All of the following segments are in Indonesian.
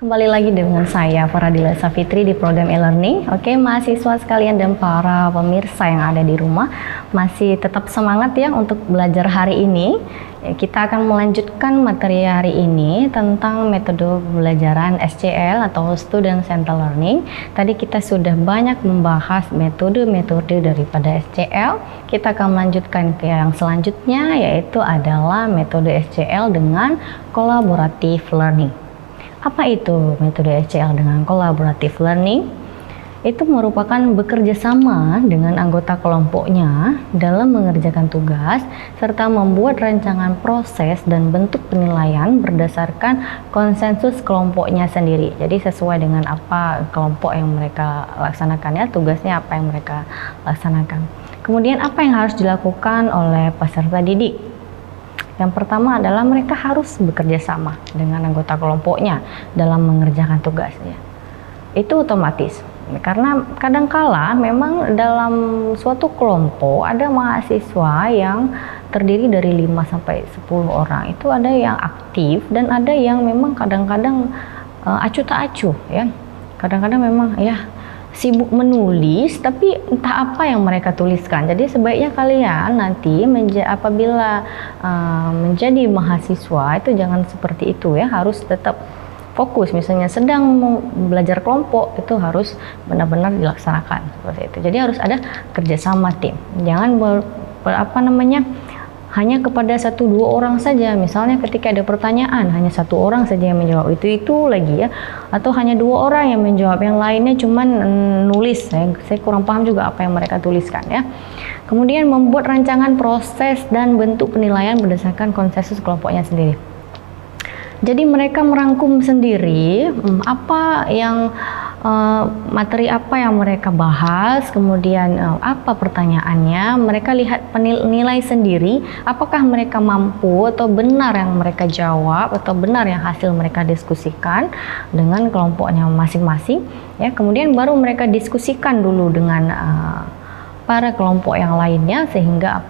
Kembali lagi dengan saya Faradila Safitri di program e-learning. Oke, mahasiswa sekalian dan para pemirsa yang ada di rumah, masih tetap semangat ya untuk belajar hari ini. Kita akan melanjutkan materi hari ini tentang metode pembelajaran SCL atau Student Centered Learning. Tadi kita sudah banyak membahas metode-metode daripada SCL. Kita akan melanjutkan ke yang selanjutnya, yaitu adalah metode SCL dengan collaborative learning. Apa itu metode SCL dengan collaborative learning? Itu merupakan bekerja sama dengan anggota kelompoknya dalam mengerjakan tugas serta membuat rancangan proses dan bentuk penilaian berdasarkan konsensus kelompoknya sendiri. Jadi sesuai dengan apa kelompok yang mereka laksanakan ya, tugasnya apa yang mereka laksanakan. Kemudian apa yang harus dilakukan oleh peserta didik? Yang pertama adalah mereka harus bekerja sama dengan anggota kelompoknya dalam mengerjakan tugasnya. Itu otomatis, karena kadangkala memang dalam suatu kelompok ada mahasiswa yang terdiri dari 5 sampai 10 orang. Itu ada yang aktif dan ada yang memang kadang-kadang acuh tak acuh ya. Kadang-kadang memang ya sibuk menulis, tapi entah apa yang mereka tuliskan. Jadi sebaiknya kalian nanti apabila menjadi mahasiswa itu jangan seperti itu ya, harus tetap fokus. Misalnya sedang belajar kelompok itu harus benar-benar dilaksanakan seperti itu. Jadi harus ada kerjasama tim. Jangan hanya kepada 1-2 orang saja. Misalnya ketika ada pertanyaan hanya 1 orang saja yang menjawab, itu lagi ya, atau hanya 2 orang yang menjawab, yang lainnya cuman nulis. Saya kurang paham juga apa yang mereka tuliskan ya. Kemudian membuat rancangan proses dan bentuk penilaian berdasarkan konsensus kelompoknya sendiri. Jadi mereka merangkum sendiri materi apa yang mereka bahas, kemudian apa pertanyaannya, mereka lihat nilai sendiri, apakah mereka mampu atau benar yang mereka jawab atau benar yang hasil mereka diskusikan dengan kelompoknya masing-masing ya. Kemudian baru mereka diskusikan dulu dengan para kelompok yang lainnya sehingga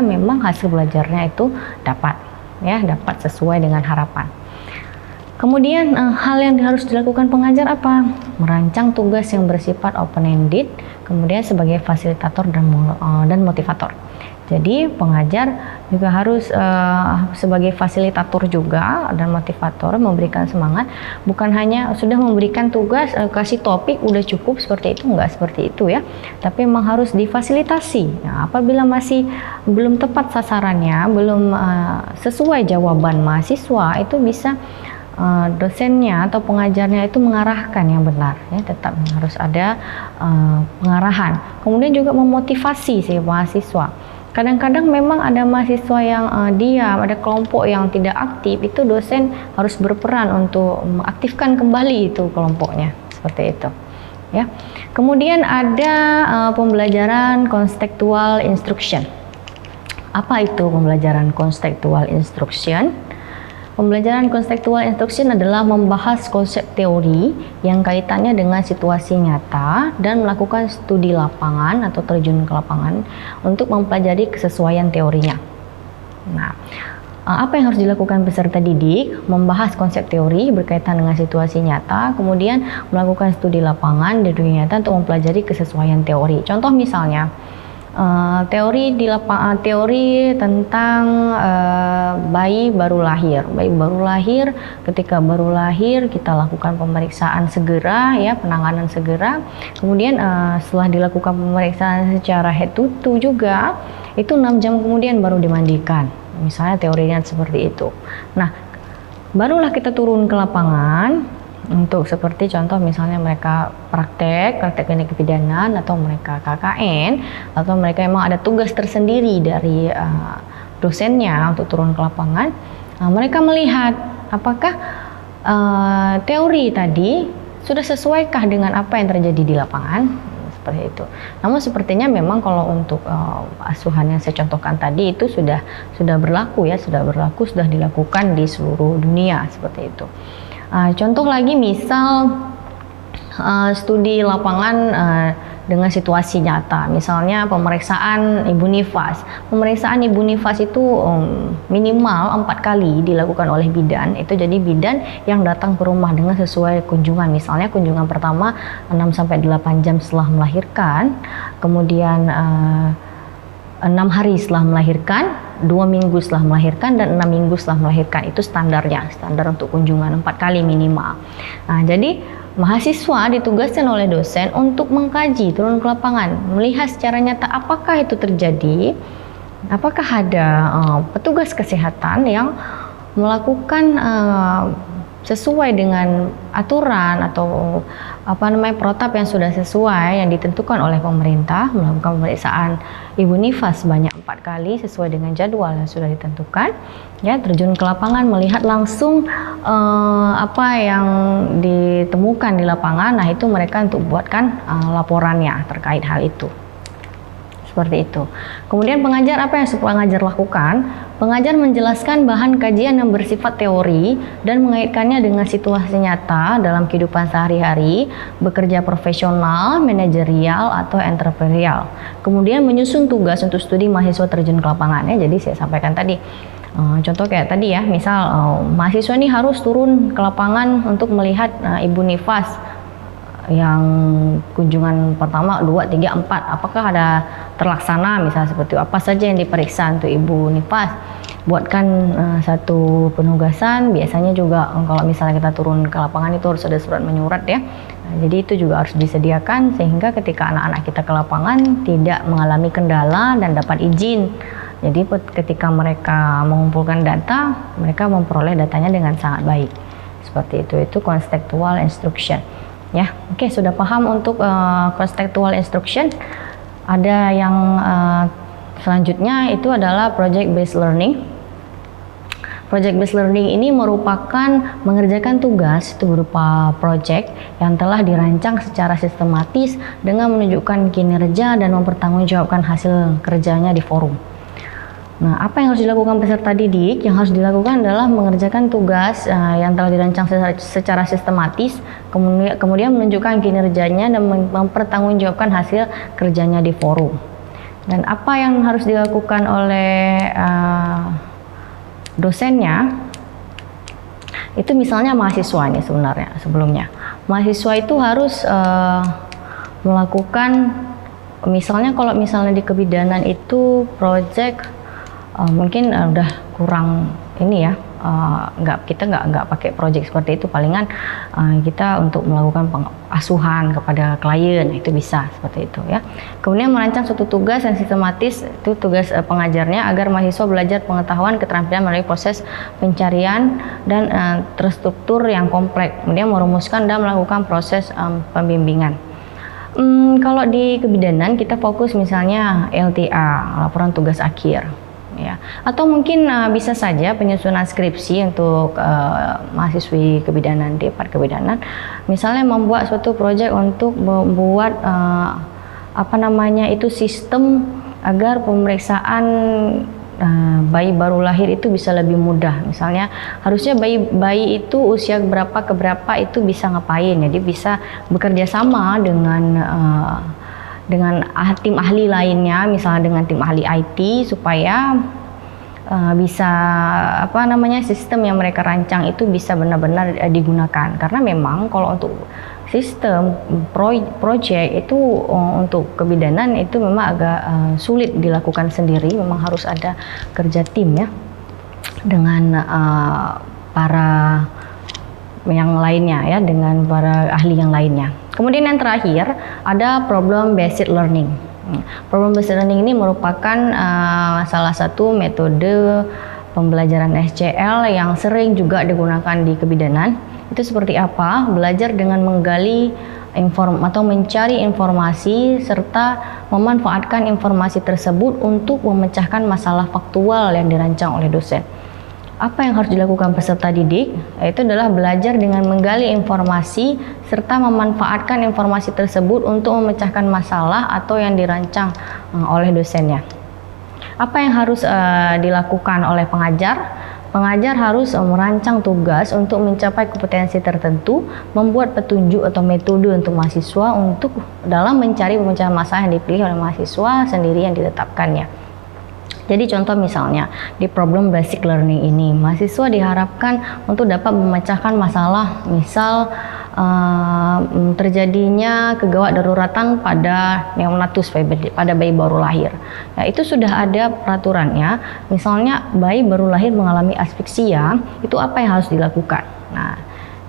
memang hasil belajarnya itu dapat sesuai dengan harapan. Kemudian hal yang harus dilakukan pengajar apa? Merancang tugas yang bersifat open-ended, kemudian sebagai fasilitator dan motivator. Jadi pengajar juga harus sebagai fasilitator juga dan motivator, memberikan semangat, bukan hanya sudah memberikan tugas, kasih topik udah cukup seperti itu, enggak seperti itu ya. Tapi memang harus difasilitasi. Nah, apabila masih belum tepat sasarannya, belum sesuai jawaban mahasiswa, itu bisa dosennya atau pengajarnya itu mengarahkan yang benar ya, tetap harus ada pengarahan. Kemudian juga memotivasi si mahasiswa. Kadang-kadang memang ada mahasiswa yang diam, ada kelompok yang tidak aktif, itu dosen harus berperan untuk mengaktifkan kembali itu kelompoknya, seperti itu ya. Kemudian ada pembelajaran contextual instruction. Apa itu pembelajaran contextual instruction? Pembelajaran contextual instruction adalah membahas konsep teori yang kaitannya dengan situasi nyata dan melakukan studi lapangan atau terjun ke lapangan untuk mempelajari kesesuaian teorinya. Nah, apa yang harus dilakukan peserta didik? Membahas konsep teori berkaitan dengan situasi nyata, kemudian melakukan studi lapangan di dunia nyata untuk mempelajari kesesuaian teori. Contoh misalnya, teori tentang bayi baru lahir. Ketika baru lahir kita lakukan pemeriksaan segera ya, penanganan segera. Kemudian setelah dilakukan pemeriksaan secara head to toe juga, itu 6 jam kemudian baru dimandikan. Misalnya teorinya seperti itu. Nah, barulah kita turun ke lapangan untuk seperti contoh misalnya mereka praktek klinik kebidanan, atau mereka KKN, atau mereka memang ada tugas tersendiri dari dosennya untuk turun ke lapangan. Mereka melihat apakah teori tadi sudah sesuaikah dengan apa yang terjadi di lapangan, seperti itu. Namun sepertinya memang kalau untuk asuhan yang saya contohkan tadi itu sudah berlaku ya, sudah dilakukan di seluruh dunia seperti itu. Contoh lagi misal studi lapangan dengan situasi nyata. Misalnya pemeriksaan ibu nifas. Pemeriksaan ibu nifas itu minimal 4 kali dilakukan oleh bidan. Itu jadi bidan yang datang ke rumah dengan sesuai kunjungan. Misalnya kunjungan pertama 6-8 jam setelah melahirkan, kemudian 6 hari setelah melahirkan, 2 minggu setelah melahirkan, dan 6 minggu setelah melahirkan. Itu standarnya, standar untuk kunjungan 4 kali minimal. Nah, jadi mahasiswa ditugaskan oleh dosen untuk mengkaji, turun ke lapangan, melihat secara nyata apakah itu terjadi, apakah ada petugas kesehatan yang melakukan sesuai dengan aturan atau protap yang sudah sesuai yang ditentukan oleh pemerintah, melakukan pemeriksaan ibu nifas sebanyak 4 kali sesuai dengan jadwal yang sudah ditentukan, ya, terjun ke lapangan melihat langsung apa yang ditemukan di lapangan. Nah, itu mereka untuk buatkan laporannya terkait hal itu. Seperti itu. Kemudian pengajar, apa yang pengajar lakukan? Pengajar menjelaskan bahan kajian yang bersifat teori dan mengaitkannya dengan situasi nyata dalam kehidupan sehari-hari, bekerja profesional, manajerial, atau entrepreneurial. Kemudian menyusun tugas untuk studi mahasiswa terjun ke lapangan. Ya, jadi saya sampaikan tadi. Contoh kayak tadi ya, misal mahasiswa ini harus turun ke lapangan untuk melihat ibu nifas yang kunjungan pertama, 2, 3, 4, apakah ada terlaksana, misalnya seperti itu. Apa saja yang diperiksa untuk ibu nifas. Buatkan satu penugasan. Biasanya juga kalau misalnya kita turun ke lapangan itu harus ada surat menyurat ya. Nah, jadi itu juga harus disediakan sehingga ketika anak-anak kita ke lapangan tidak mengalami kendala dan dapat izin. Jadi ketika mereka mengumpulkan data, mereka memperoleh datanya dengan sangat baik. Seperti itu contextual instruction. Ya, oke, sudah paham untuk contextual instruction. Ada yang selanjutnya itu adalah project based learning. Project based learning ini merupakan mengerjakan tugas itu berupa project yang telah dirancang secara sistematis dengan menunjukkan kinerja dan mempertanggungjawabkan hasil kerjanya di forum. Nah, apa yang harus dilakukan peserta didik? Yang harus dilakukan adalah mengerjakan tugas yang telah dirancang secara sistematis, kemudian menunjukkan kinerjanya dan mempertanggungjawabkan hasil kerjanya di forum. Dan apa yang harus dilakukan oleh dosennya? Itu misalnya mahasiswa nih sebenarnya sebelumnya. Mahasiswa itu harus melakukan, misalnya kalau misalnya di kebidanan itu project mungkin udah kurang ini ya, kita nggak pakai project seperti itu, palingan kita untuk melakukan pengasuhan kepada klien, itu bisa seperti itu ya. Kemudian merancang suatu tugas yang sistematis, itu tugas pengajarnya, agar mahasiswa belajar pengetahuan keterampilan melalui proses pencarian dan terstruktur yang kompleks, kemudian merumuskan dan melakukan proses pembimbingan. Kalau di kebidanan kita fokus misalnya LTA, laporan tugas akhir. Ya. Atau mungkin bisa saja penyusunan skripsi untuk mahasiswi kebidanan, D4 kebidanan, misalnya membuat suatu proyek untuk membuat sistem agar pemeriksaan bayi baru lahir itu bisa lebih mudah. Misalnya harusnya bayi itu usia berapa ke berapa itu bisa ngapain, jadi bisa bekerja sama dengan tim ahli lainnya, misalnya dengan tim ahli IT, supaya bisa sistem yang mereka rancang itu bisa benar-benar digunakan. Karena memang kalau untuk sistem project itu untuk kebidanan itu memang agak sulit dilakukan sendiri, memang harus ada kerja tim ya dengan para yang lainnya ya, dengan para ahli yang lainnya. Kemudian yang terakhir ada problem based learning. Problem based learning ini merupakan salah satu metode pembelajaran SCL yang sering juga digunakan di kebidanan. Itu seperti apa? Belajar dengan menggali atau mencari informasi serta memanfaatkan informasi tersebut untuk memecahkan masalah faktual yang dirancang oleh dosen. Apa yang harus dilakukan peserta didik? Yaitu adalah belajar dengan menggali informasi serta memanfaatkan informasi tersebut untuk memecahkan masalah atau yang dirancang oleh dosennya. Apa yang harus dilakukan oleh pengajar? Pengajar harus merancang tugas untuk mencapai kompetensi tertentu, membuat petunjuk atau metode untuk mahasiswa untuk dalam mencari pemecahan masalah yang dipilih oleh mahasiswa sendiri yang ditetapkannya. Jadi contoh misalnya di problem basic learning ini, mahasiswa diharapkan untuk dapat memecahkan masalah misal terjadinya kegawat daruratan pada neonatus, pada bayi baru lahir. Ya, itu sudah ada peraturannya. Misalnya bayi baru lahir mengalami asfiksia, itu apa yang harus dilakukan? Nah,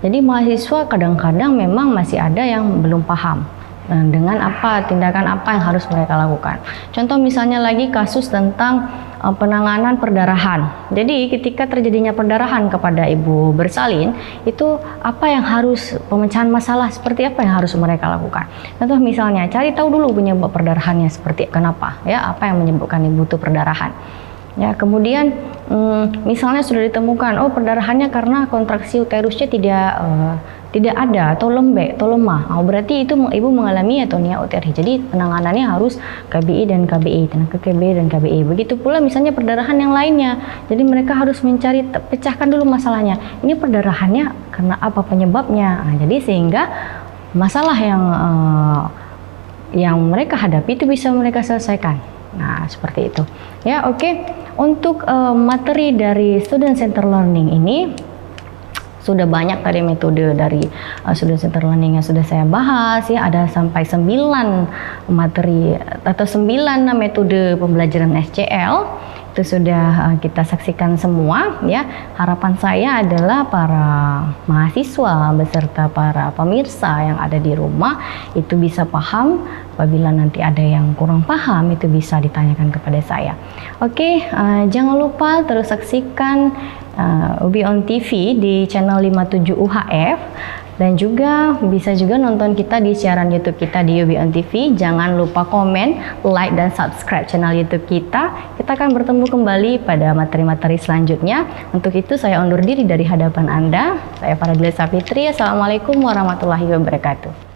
jadi mahasiswa kadang-kadang memang masih ada yang belum paham dengan tindakan apa yang harus mereka lakukan. Contoh misalnya lagi kasus tentang penanganan perdarahan. Jadi ketika terjadinya perdarahan kepada ibu bersalin, itu apa yang harus pemecahan masalah seperti apa yang harus mereka lakukan. Contoh misalnya cari tahu dulu penyebab perdarahannya seperti kenapa, ya apa yang menyebabkan ibu itu perdarahan. Ya, kemudian misalnya sudah ditemukan perdarahannya karena kontraksi uterusnya tidak ada atau lembek atau lemah. Berarti itu ibu mengalami atonia uteri. Jadi penanganannya harus KBI dan KBI, tenaga KBI dan KBI. Begitu pula misalnya perdarahan yang lainnya. Jadi mereka harus pecahkan dulu masalahnya. Ini perdarahannya karena apa penyebabnya. Jadi sehingga masalah yang mereka hadapi itu bisa mereka selesaikan. Nah, seperti itu. Ya, oke. Untuk materi dari student center learning ini sudah banyak tadi metode dari student center learning yang sudah saya bahas, ya. Ada sampai 9 materi atau 9 metode pembelajaran SCL. Itu sudah kita saksikan semua, ya. Harapan saya adalah para mahasiswa beserta para pemirsa yang ada di rumah itu bisa paham. Apabila nanti ada yang kurang paham itu bisa ditanyakan kepada saya. Oke, jangan lupa terus saksikan UBI On TV di channel 57 UHF. Dan juga bisa juga nonton kita di siaran YouTube kita di UBI On TV. Jangan lupa komen, like, dan subscribe channel YouTube kita. Kita akan bertemu kembali pada materi-materi selanjutnya. Untuk itu saya undur diri dari hadapan Anda. Saya Faradilah Sapitri. Assalamualaikum warahmatullahi wabarakatuh.